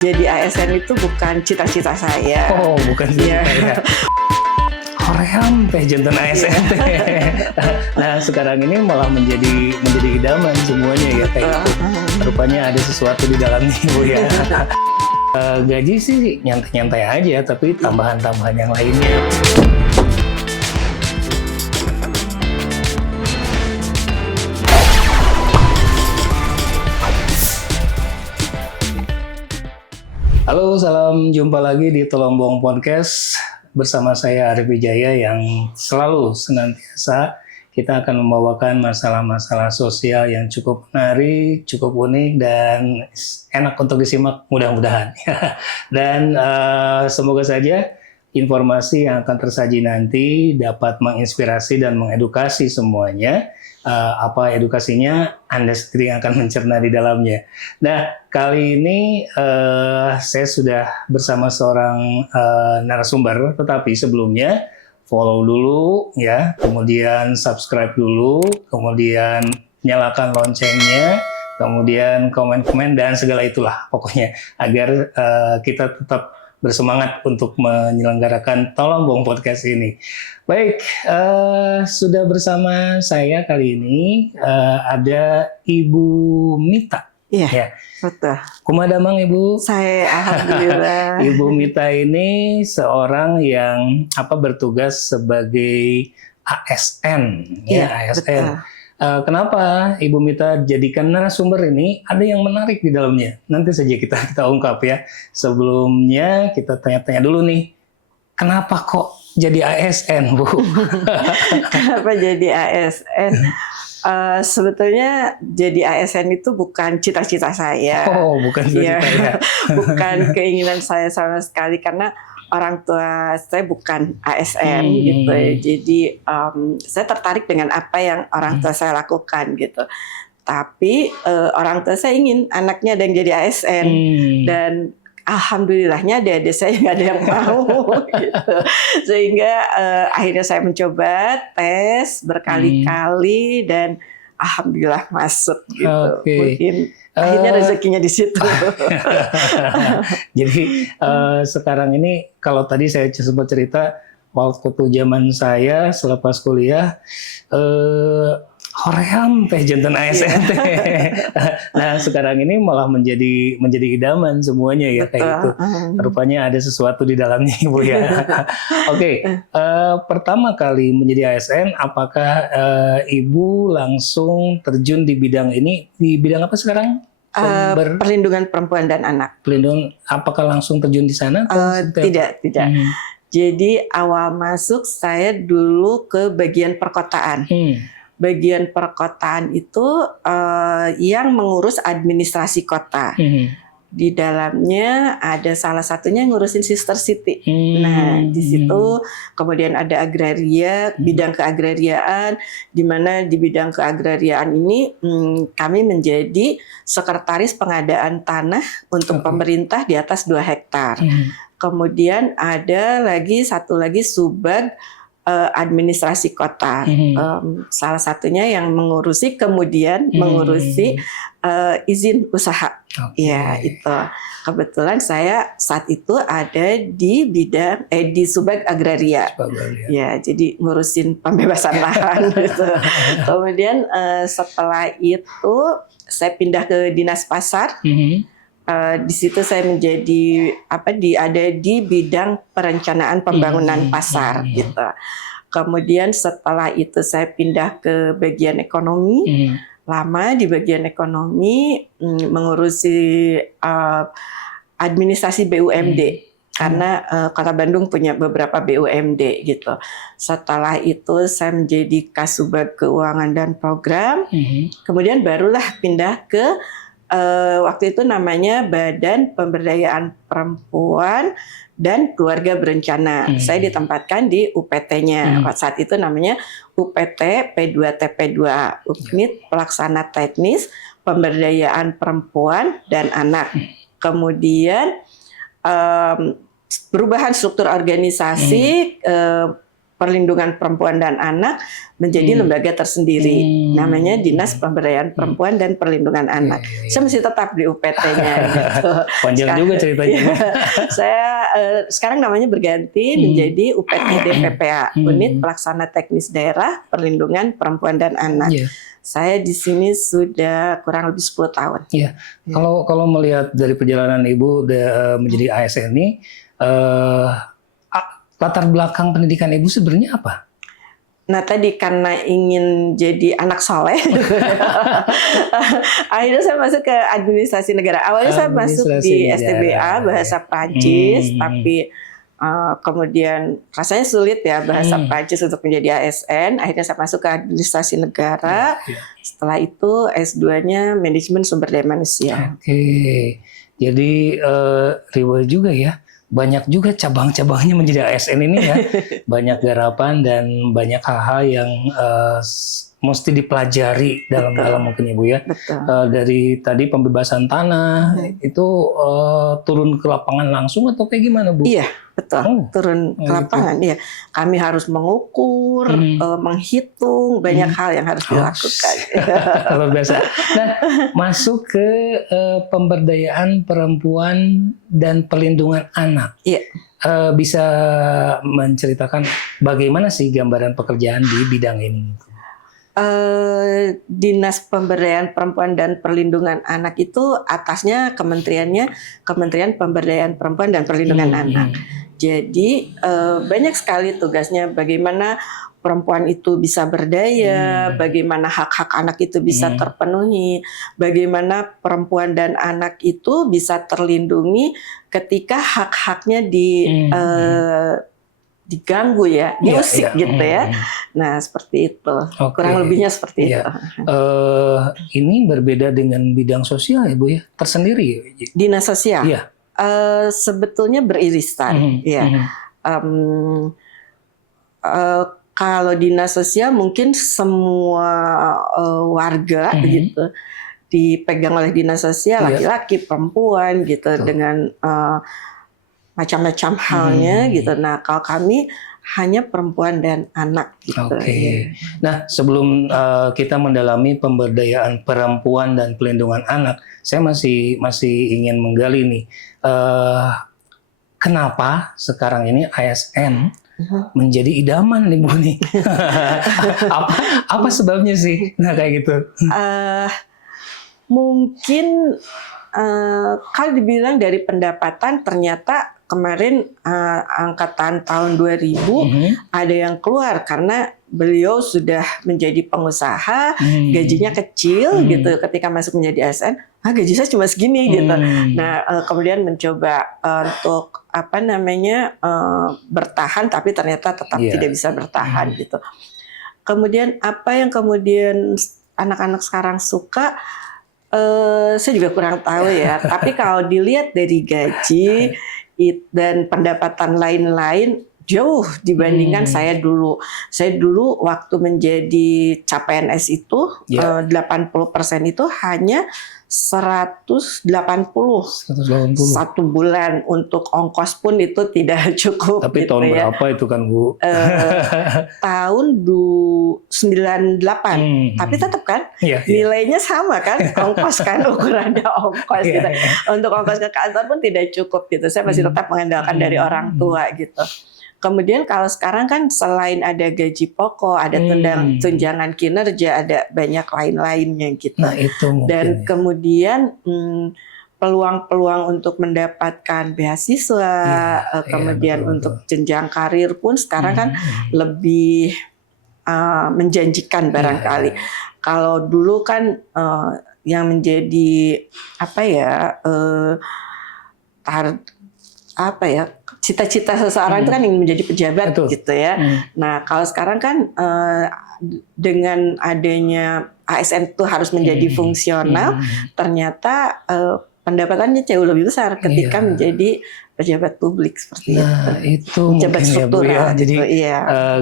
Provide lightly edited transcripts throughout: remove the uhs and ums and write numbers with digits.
Jadi ASN itu bukan cita-cita saya. Oh, bukan cita-cita ya. Hoream teh jantan ASN teh. Nah, sekarang ini malah menjadi idaman semuanya ya kayak gitu. Rupanya ada sesuatu di dalamnya Bu ya. Gaji sih nyantai-nyantai aja, tapi tambahan-tambahan yang lainnya. Halo, salam jumpa lagi di Telombong Podcast bersama saya Arif Wijaya yang selalu senantiasa kita akan membawakan masalah-masalah sosial yang cukup menarik, cukup unik dan enak untuk disimak mudah-mudahan. Dan semoga saja informasi yang akan tersaji nanti dapat menginspirasi dan mengedukasi semuanya. Apa edukasinya Anda sendiri yang akan mencerna di dalamnya. Nah, kali ini saya sudah bersama seorang narasumber, tetapi sebelumnya follow dulu ya, kemudian subscribe dulu, kemudian nyalakan loncengnya, kemudian komen-komen dan segala itulah pokoknya agar kita tetap bersemangat untuk menyelenggarakan Telombong Podcast ini. Baik, sudah bersama saya kali ini ada Ibu Mita. Iya, ya. betul. Kumadamang Ibu. Saya alhamdulillah. Ibu Mita ini seorang yang bertugas sebagai ASN, ya ASN. Betul. Kenapa Ibu Mita jadikan narasumber ini? Ada yang menarik di dalamnya. Nanti saja kita ungkap ya. Sebelumnya kita tanya-tanya dulu nih, kenapa kok jadi ASN, Bu? Kenapa jadi ASN? Sebetulnya jadi ASN itu bukan cita-cita saya. Oh, bukan cita-cita ya. Bukan keinginan saya sama sekali, karena orang tua saya bukan ASN gitu. Jadi saya tertarik dengan apa yang orang tua saya lakukan gitu. Tapi orang tua saya ingin anaknya ada yang jadi ASN dan alhamdulillahnya adik-adik saya nggak ada yang mau gitu. Sehingga akhirnya saya mencoba tes berkali-kali dan alhamdulillah masuk gitu. Mungkin akhirnya rezekinya di situ. Jadi sekarang ini kalau tadi saya sempat cerita waktu zaman saya selepas kuliah hoream teh jantan ASN teh. Nah, sekarang ini malah menjadi idaman semuanya ya. Betul. Kayak gitu. Rupanya ada sesuatu di dalamnya Bu ya. Oke, pertama kali menjadi ASN, apakah Ibu langsung terjun di bidang ini? Di bidang apa sekarang? Perlindungan perempuan dan anak. Perlindungan, apakah langsung terjun di sana? Tidak. Jadi awal masuk saya dulu ke bagian perkotaan. Bagian perkotaan itu yang mengurus administrasi kota. Di dalamnya ada salah satunya ngurusin Sister City. Nah, di situ kemudian ada agraria, bidang keagrariaan, di mana di bidang keagrariaan ini kami menjadi sekretaris pengadaan tanah untuk pemerintah di atas 2 hektar. Kemudian ada satu lagi subbag administrasi kota. Salah satunya yang mengurusi izin usaha. Ya, itu. Kebetulan saya saat itu ada di bidang di subbag agraria. Ya, jadi ngurusin pembebasan lahan gitu. Kemudian setelah itu saya pindah ke Dinas Pasar. Di situ saya menjadi ada di bidang perencanaan pembangunan pasar gitu. Kemudian setelah itu saya pindah ke bagian ekonomi. Lama di bagian ekonomi mengurusi administrasi BUMD karena Kota Bandung punya beberapa BUMD gitu. Setelah itu saya menjadi Kasubag Keuangan dan Program. Kemudian barulah pindah ke waktu itu namanya Badan Pemberdayaan Perempuan dan Keluarga Berencana. Saya ditempatkan di UPT-nya. Saat itu namanya UPT P2TP2, Unit Pelaksana Teknis Pemberdayaan Perempuan dan Anak. Kemudian perubahan struktur organisasi Perlindungan Perempuan dan Anak menjadi lembaga tersendiri, namanya Dinas Pemberdayaan Perempuan dan Perlindungan Anak. Saya masih tetap di UPT-nya gitu. Panjang juga ceritanya. Saya sekarang namanya berganti menjadi UPT DPPA, Unit Pelaksana Teknis Daerah Perlindungan Perempuan dan Anak. Saya di sini sudah kurang lebih 10 tahun. Iya. Kalau melihat dari perjalanan Ibu menjadi ASN ini, latar belakang pendidikan Ibu sebenarnya apa? Nah tadi karena ingin jadi anak soleh, akhirnya saya masuk ke administrasi negara. Awalnya saya masuk di STBA bahasa Prancis, tapi kemudian rasanya sulit ya bahasa Prancis untuk menjadi ASN. Akhirnya saya masuk ke administrasi negara. Setelah itu S2-nya manajemen sumber daya manusia. Oke, jadi ribet juga ya. Banyak juga cabang-cabangnya menjadi ASN ini ya. Banyak garapan dan banyak hal-hal yang mesti dipelajari dalam mungkin Ibu ya. Dari tadi pembebasan tanah itu turun ke lapangan langsung atau kayak gimana Bu? Iya betul, turun ke lapangan. Iya, kami harus mengukur, menghitung banyak hal yang harus dilakukan. Luar biasa. Nah, masuk ke pemberdayaan perempuan dan perlindungan anak. Iya. Bisa menceritakan bagaimana sih gambaran pekerjaan di bidang ini? Dinas Pemberdayaan Perempuan dan Perlindungan Anak itu atasnya kementeriannya Kementerian Pemberdayaan Perempuan dan Perlindungan Anak. Jadi banyak sekali tugasnya, bagaimana perempuan itu bisa berdaya, bagaimana hak-hak anak itu bisa terpenuhi, bagaimana perempuan dan anak itu bisa terlindungi ketika hak-haknya diganggu ya, diusik gitu ya. Nah seperti itu, kurang lebihnya seperti itu. Ini berbeda dengan bidang sosial ya Bu ya, tersendiri. Dinas sosial, sebetulnya beririsan. Kalau dinas sosial mungkin semua warga begitu dipegang oleh dinas sosial, laki-laki, perempuan gitu dengan macam-macam halnya gitu. Nah, kalau kami hanya perempuan dan anak gitu. Nah, sebelum kita mendalami pemberdayaan perempuan dan pelindungan anak, saya masih ingin menggali nih, kenapa sekarang ini ASN menjadi idaman nih Bu nih? apa sebabnya sih? Nah, kayak gitu. Mungkin kalau dibilang dari pendapatan, ternyata kemarin angkatan tahun 2000 ada yang keluar karena beliau sudah menjadi pengusaha, gajinya kecil gitu ketika masuk menjadi ASN. Gaji saya cuma segini gitu. Nah, kemudian mencoba untuk bertahan, tapi ternyata tetap tidak bisa bertahan gitu. Kemudian apa yang kemudian anak-anak sekarang suka? Saya juga kurang tahu ya. Tapi kalau dilihat dari gaji dan pendapatan lain-lain jauh dibandingkan saya dulu. Saya dulu waktu menjadi CPNS itu 80% itu hanya 180 satu bulan, untuk ongkos pun itu tidak cukup. Tapi gitu tahun ya. berapa itu kan Bu? Tahun 98. Tapi tetap kan nilainya sama kan, ongkos kan, ukurannya ongkos gitu. Untuk ongkos ke kantor pun tidak cukup gitu. Saya masih tetap mengandalkan dari orang tua gitu. Kemudian kalau sekarang kan selain ada gaji pokok, ada tunjangan kinerja, ada banyak lain-lainnya gitu. Nah, itu dan kemudian peluang-peluang untuk mendapatkan beasiswa, kemudian betul. Untuk jenjang karir pun sekarang kan lebih menjanjikan barangkali. Kalau dulu kan yang menjadi cita-cita seseorang itu kan ingin menjadi pejabat gitu ya. Nah kalau sekarang kan dengan adanya ASN itu harus menjadi fungsional, ternyata pendapatannya jauh lebih besar ketika menjadi pejabat publik seperti itu. Pejabat struktural. Jadi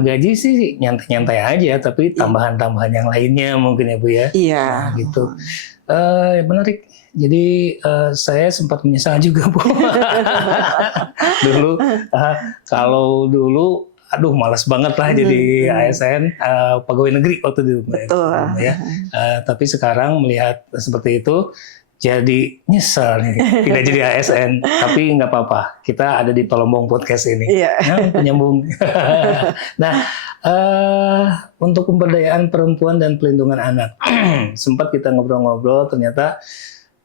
gaji sih nyantai-nyantai aja, tapi tambahan-tambahan yang lainnya mungkin ya Bu ya. Iya. Gitu. Menarik. Jadi saya sempat menyesal juga Bu. Dulu kalau dulu aduh malas banget lah jadi ASN, pegawai negeri waktu itu. Betul. Ya. Tapi sekarang melihat seperti itu, jadi nyesel nih tidak jadi ASN, tapi nggak apa-apa, kita ada di Tolombong Podcast ini, penyambung. Nah, untuk pemberdayaan perempuan dan pelindungan anak, sempat kita ngobrol-ngobrol, ternyata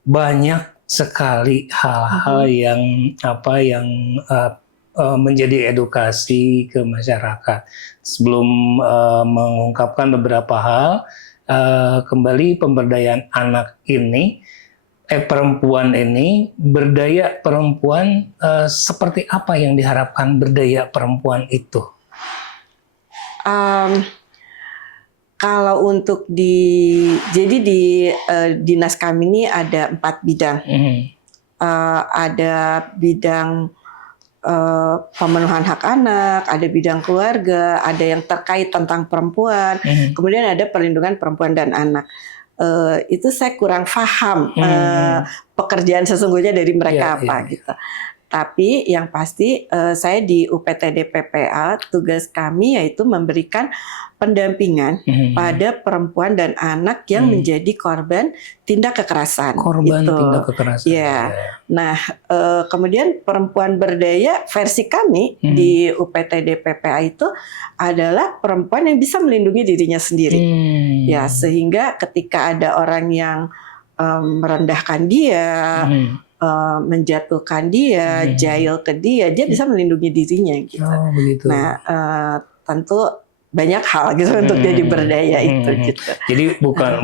banyak sekali hal-hal yang menjadi edukasi ke masyarakat. Sebelum mengungkapkan beberapa hal, kembali pemberdayaan anak ini. Perempuan ini, berdaya perempuan seperti apa yang diharapkan berdaya perempuan itu? Kalau untuk jadi di dinas kami ini ada 4 bidang. Ada bidang pemenuhan hak anak, ada bidang keluarga, ada yang terkait tentang perempuan, kemudian ada perlindungan perempuan dan anak. Itu saya kurang paham pekerjaan sesungguhnya dari mereka gitu. Tapi yang pasti saya di UPTD PPA, tugas kami yaitu memberikan pendampingan pada perempuan dan anak yang menjadi korban tindak kekerasan. Tindak kekerasan. Ya. Nah, kemudian perempuan berdaya versi kami di UPTD PPA itu adalah perempuan yang bisa melindungi dirinya sendiri. Ya, sehingga ketika ada orang yang merendahkan dia, menjatuhkan dia, jahil ke dia bisa melindungi dirinya gitu. Oh, begitu. Nah, tentu banyak hal gitu untuk jadi berdaya itu gitu. Jadi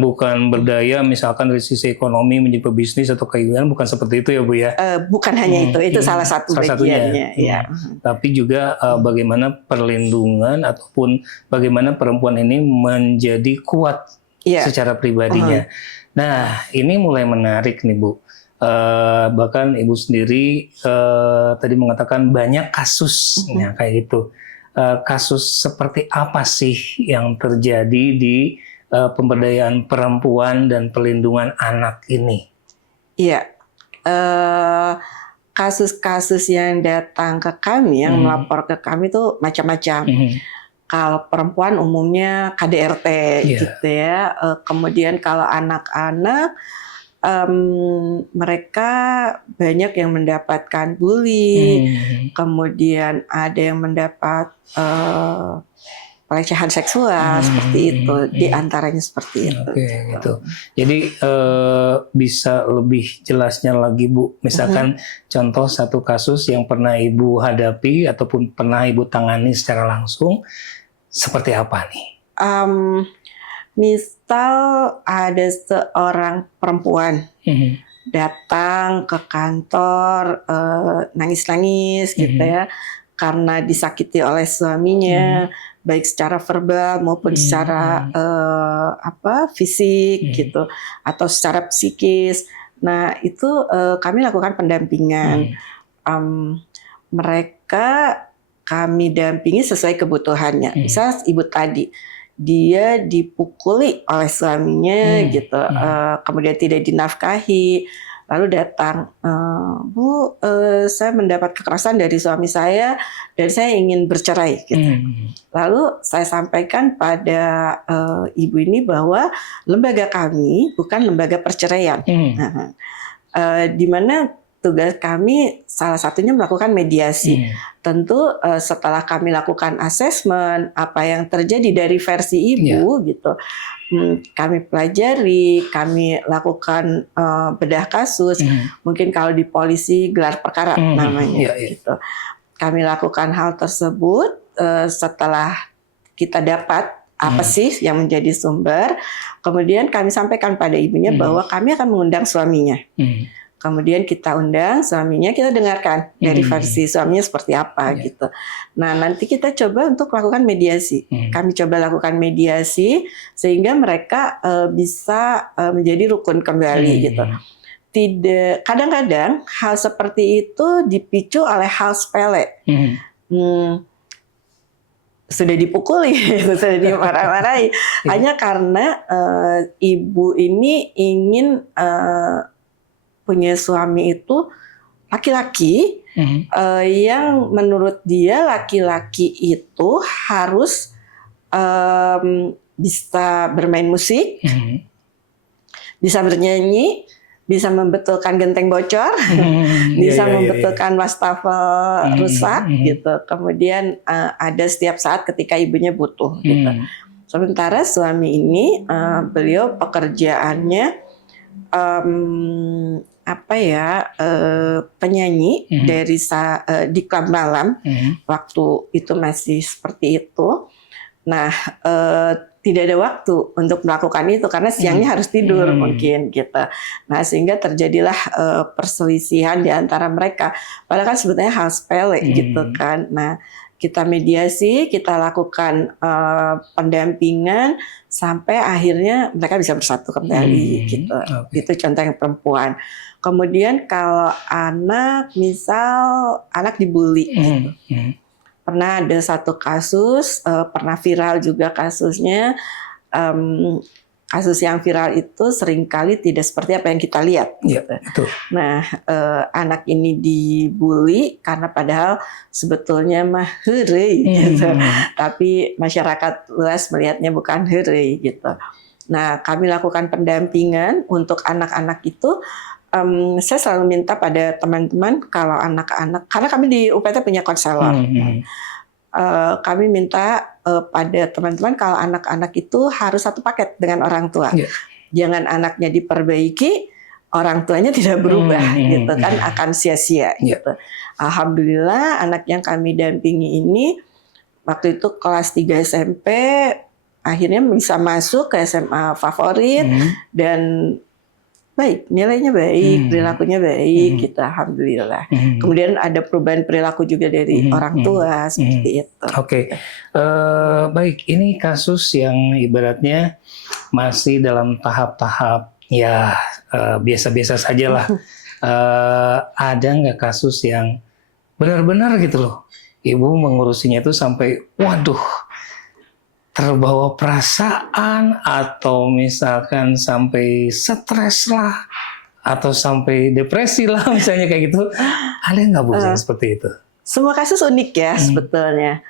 bukan berdaya misalkan dari sisi ekonomi menjadi pebisnis atau keuangan, bukan seperti itu ya Bu ya. Bukan hanya itu salah satu bagiannya ya. Tapi juga bagaimana perlindungan ataupun bagaimana perempuan ini menjadi kuat secara pribadinya. Nah, ini mulai menarik nih Bu. Bahkan Ibu sendiri tadi mengatakan banyak kasusnya kayak gitu. Kasus seperti apa sih yang terjadi di pemberdayaan perempuan dan pelindungan anak ini? Iya, kasus-kasus yang datang ke kami, yang melapor ke kami itu macam-macam. Kalau perempuan umumnya KDRT gitu ya. Kemudian kalau anak-anak mereka banyak yang mendapatkan bully, kemudian ada yang mendapat pelecehan seksual seperti itu, di antaranya seperti itu. Gitu. Jadi bisa lebih jelasnya lagi Bu, misalkan contoh satu kasus yang pernah Ibu hadapi ataupun pernah Ibu tangani secara langsung, seperti apa nih? Misal ada seorang perempuan datang ke kantor nangis-nangis gitu ya, karena disakiti oleh suaminya, baik secara verbal maupun secara fisik gitu, atau secara psikis. Nah itu kami lakukan pendampingan. Mereka kami dampingi sesuai kebutuhannya. Misal ibu tadi, dia dipukuli oleh suaminya gitu, kemudian tidak dinafkahi, lalu datang, Bu, saya mendapat kekerasan dari suami saya dan saya ingin bercerai gitu. Lalu saya sampaikan pada ibu ini bahwa lembaga kami bukan lembaga perceraian, di mana tugas kami salah satunya melakukan mediasi. Tentu setelah kami lakukan asesmen apa yang terjadi dari versi ibu gitu, kami pelajari, kami lakukan bedah kasus. Mungkin kalau di polisi gelar perkara namanya gitu. Kami lakukan hal tersebut setelah kita dapat apa sih yang menjadi sumber, kemudian kami sampaikan pada ibunya bahwa kami akan mengundang suaminya. Kemudian kita undang suaminya, kita dengarkan dari versi suaminya seperti apa gitu. Nah nanti kita coba untuk lakukan mediasi. Kami coba lakukan mediasi sehingga mereka bisa menjadi rukun kembali gitu. Tidak, kadang-kadang hal seperti itu dipicu oleh hal sepele. Sudah dipukuli, sudah dimarah-marahi, hanya karena ibu ini ingin punya suami itu laki-laki yang menurut dia laki-laki itu harus bisa bermain musik, bisa bernyanyi, bisa membetulkan genteng bocor, bisa membetulkan wastafel rusak gitu. Kemudian ada setiap saat ketika ibunya butuh gitu. Sementara suami ini beliau pekerjaannya penyanyi di klub malam. Waktu itu masih seperti itu. Nah, tidak ada waktu untuk melakukan itu karena siangnya harus tidur mungkin gitu. Nah, sehingga terjadilah perselisihan di antara mereka. Padahal kan sebetulnya hal sepele gitu kan. Nah, kita mediasi, kita lakukan pendampingan sampai akhirnya mereka bisa bersatu kembali gitu. Itu contoh yang perempuan. Kemudian kalau anak, misal anak dibully gitu. Pernah ada satu kasus, pernah viral juga kasusnya. Kasus yang viral itu seringkali tidak seperti apa yang kita lihat. Gitu. Nah, anak ini dibully karena padahal sebetulnya mah heureuy gitu. Tapi masyarakat luas melihatnya bukan heureuy gitu. Nah, kami lakukan pendampingan untuk anak-anak itu. Saya selalu minta pada teman-teman kalau anak-anak, karena kami di UPT punya konselor, kami minta pada teman-teman kalau anak-anak itu harus satu paket dengan orang tua. Jangan anaknya diperbaiki, orang tuanya tidak berubah gitu kan, akan sia-sia gitu. Alhamdulillah anak yang kami dampingi ini waktu itu kelas 3 SMP akhirnya bisa masuk ke SMA favorit dan baik, nilainya baik, perilakunya baik, gitu, alhamdulillah. Kemudian ada perubahan perilaku juga dari orang tua seperti itu. Baik, ini kasus yang ibaratnya masih dalam tahap-tahap ya biasa-biasa saja lah. Ada nggak kasus yang benar-benar gitu loh, ibu mengurusinya itu sampai, waduh, terbawa perasaan atau misalkan sampai stres lah atau sampai depresi lah misalnya kayak gitu, ada nggak Bu yang seperti itu? Semua kasus unik ya sebetulnya.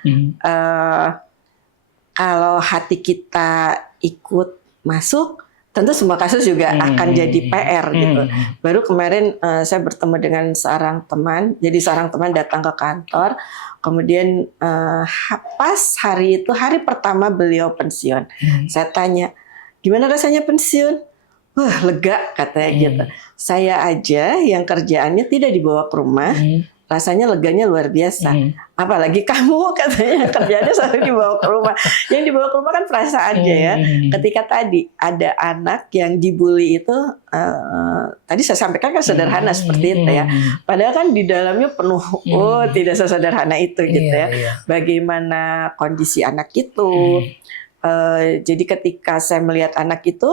Kalau hati kita ikut masuk, tentu semua kasus juga akan jadi PR gitu. Baru kemarin saya bertemu dengan seorang teman, jadi seorang teman datang ke kantor. Kemudian pas hari itu, hari pertama beliau pensiun. Saya tanya, gimana rasanya pensiun? Wah, lega katanya gitu. Saya aja yang kerjaannya tidak dibawa ke rumah, rasanya leganya luar biasa. Apalagi kamu katanya kerjaannya selalu dibawa ke rumah. Yang dibawa ke rumah kan perasaannya ya. Ketika tadi ada anak yang dibully itu, tadi saya sampaikan kan sederhana seperti itu ya. Padahal kan di dalamnya penuh, tidak sesederhana itu gitu ya. Bagaimana kondisi anak itu. Jadi ketika saya melihat anak itu,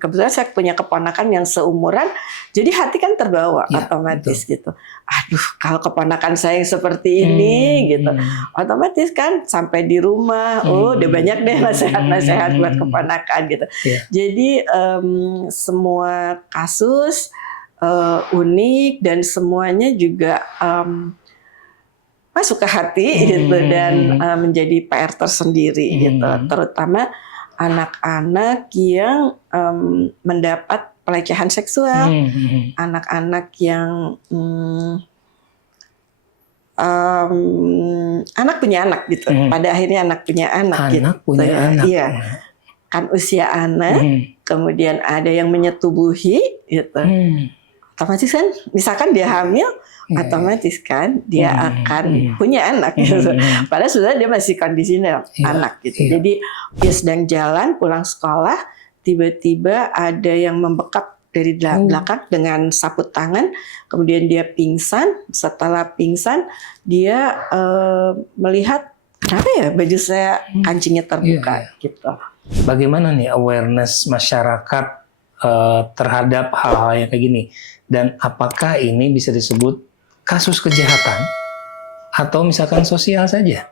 kebetulan saya punya keponakan yang seumuran, jadi hati kan terbawa otomatis gitu. Aduh, kalau keponakan saya yang seperti ini gitu, otomatis kan sampai di rumah, udah banyak deh nasihat-nasihat buat keponakan gitu. Jadi semua kasus unik dan semuanya juga masuk ke hati gitu dan menjadi PR tersendiri gitu, terutama anak-anak yang mendapat pelecehan seksual, anak-anak yang anak punya anak gitu, pada akhirnya anak punya anak gitu. Iya, kan usia anak, kemudian ada yang menyetubuhi gitu. Otomatis kan, misalkan dia hamil, otomatis kan dia akan punya anak gitu. Padahal sudah dia masih kondisinya anak gitu. Jadi dia sedang jalan pulang sekolah, tiba-tiba ada yang membekap dari belakang dengan sapu tangan, kemudian dia pingsan. Setelah pingsan, dia melihat, kenapa ya baju saya kancingnya terbuka gitu. Bagaimana nih awareness masyarakat terhadap hal-hal yang kayak gini? Dan apakah ini bisa disebut kasus kejahatan atau misalkan sosial saja?